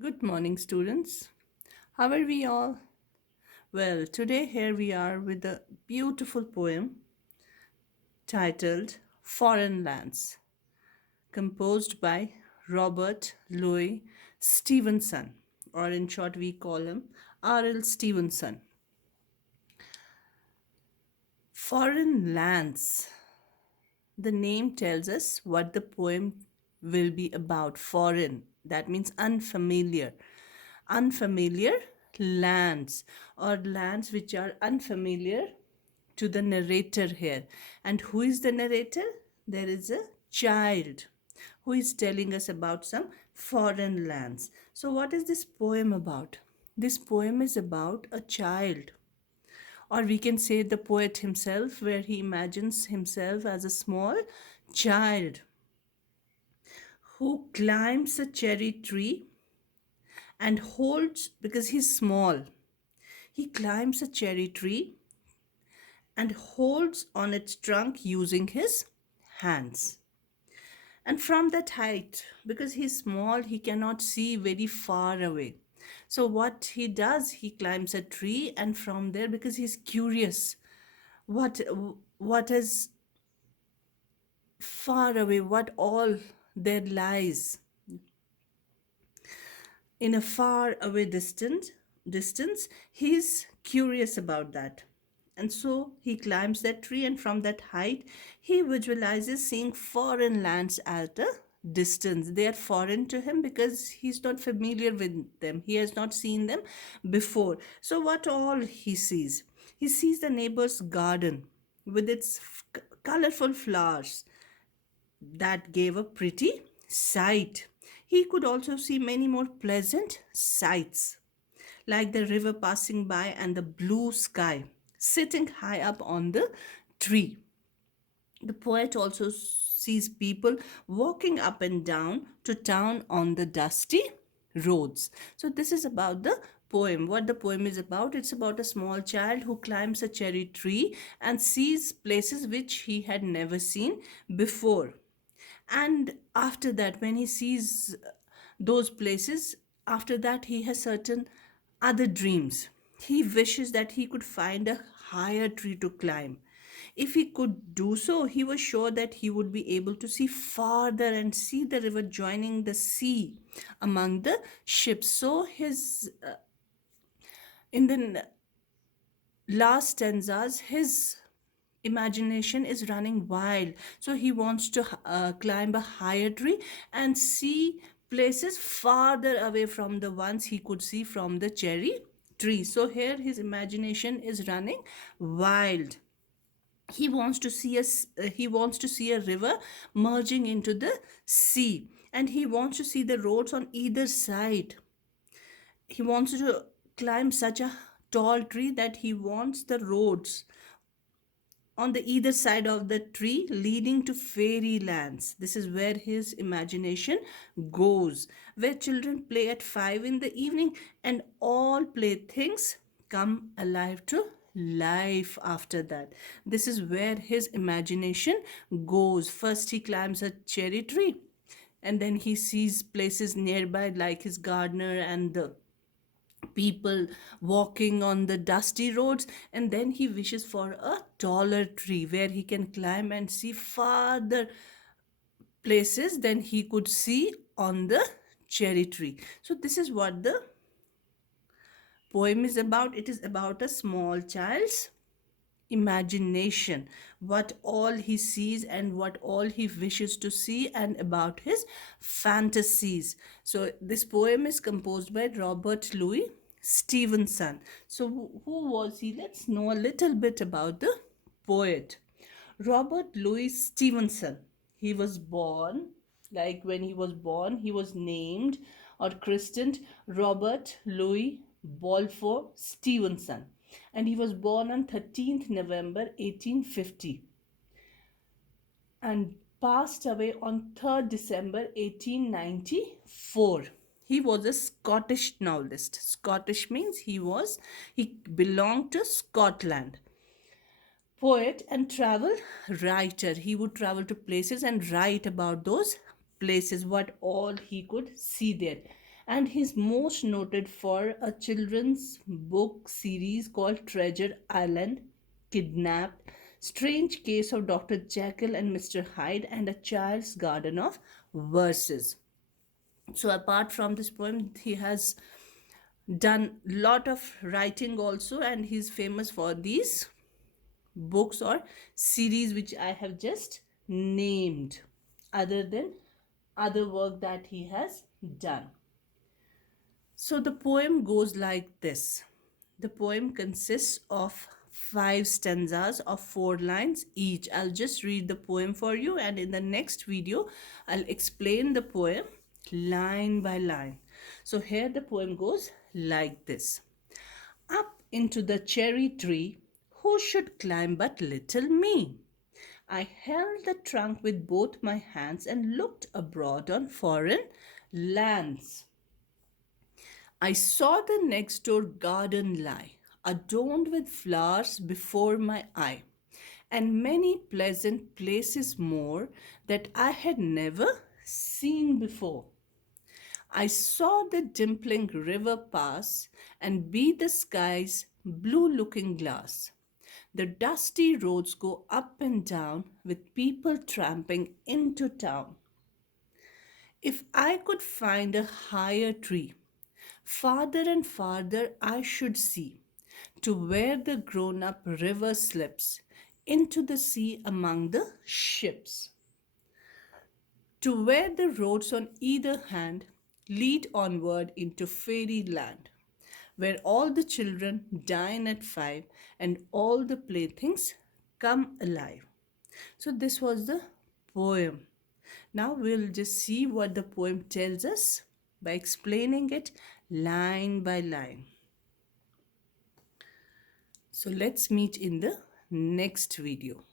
Good morning, students. How are we all? Well, today here we are with a beautiful poem titled Foreign Lands, composed by Robert Louis Stevenson, or in short, we call him R.L. Stevenson. Foreign Lands. The name tells us what the poem will be about. Foreign, that means unfamiliar. Unfamiliar lands, or lands which are unfamiliar to the narrator here. And who is the narrator? There is a child who is telling us about some foreign lands. So, what is this poem about? This poem is about a child, or we can say the poet himself, where he imagines himself as a small child who climbs a cherry tree and holds, because he's small, he climbs a cherry tree and holds on its trunk using his hands. And from that height, because he's small, he cannot see very far away. So, what he does, he climbs a tree, and from there, because he's curious, what what is far away, what all there lies in a far away distance, he's curious about that. And so he climbs that tree, and from that height he visualizes seeing foreign lands at a distance. They are foreign to him because he's not familiar with them, he has not seen them before. So what all he sees, he sees the neighbor's garden with its colorful flowers that gave a pretty sight. He could also see many more pleasant sights, like the river passing by and the blue sky sitting high up on the tree. The poet also sees people walking up and down to town on the dusty roads. So, this is about the poem. What the poem is about, it's about a small child who climbs a cherry tree and sees places which he had never seen before. And after that, when he sees those places, after that he has certain other dreams. He wishes that he could find a higher tree to climb. If he could do so, he was sure that he would be able to see farther and see the river joining the sea among the ships. So his in the last stanzas, his imagination is running wild. So he wants to climb a higher tree and see places farther away from the ones he could see from the cherry tree. So here his imagination is running wild. He wants to see a river merging into the sea, and he wants to see the roads on either side. He wants to climb such a tall tree that he wants the roads on the either side of the tree leading to fairy lands. This is where his imagination goes, where children play at 5 in the evening and all playthings come alive to life after that. This is where his imagination goes. First, he climbs a cherry tree, and then he sees places nearby like his gardener and the people walking on the dusty roads, and then he wishes for a taller tree where he can climb and see farther places than he could see on the cherry tree. So this is what the poem is about. It is about a small child's imagination, what all he sees and what all he wishes to see, and about his fantasies. So this poem is composed by Robert Louis Stevenson. So who was he? Let's know a little bit about the poet. Robert Louis Stevenson, he was born, like when he was born, he was named or christened Robert Louis Balfour Stevenson, and he was born on 13th November 1850 and passed away on 3rd December 1894. He was a Scottish novelist. Scottish means he belonged to Scotland. Poet and travel writer. He would travel to places and write about those places, what all he could see there. And he's most noted for a children's book series called Treasure Island, Kidnapped, Strange Case of Dr. Jekyll and Mr. Hyde, and A Child's Garden of Verses. So apart from this poem, he has done lot of writing also, and he's famous for these books or series which I have just named, other than other work that he has done. So the poem goes like this. The poem consists of five stanzas of four lines each. I'll just read the poem for you, and in the next video, I'll explain the poem line by line. So here the poem goes like this. Up into the cherry tree, who should climb but little me? I held the trunk with both my hands and looked abroad on foreign lands. I saw the next door garden lie, adorned with flowers before my eye, and many pleasant places more that I had never seen before. I saw the dimpling river pass and be the sky's blue looking glass. The dusty roads go up and down with people tramping into town. If I could find a higher tree, farther and farther I should see, to where the grown up river slips into the sea among the ships, to where the roads on either hand lead onward into fairyland, where all the children dine at 5 and all the playthings come alive. So, this was the poem. Now, we'll just see what the poem tells us by explaining it line by line. So, let's meet in the next video.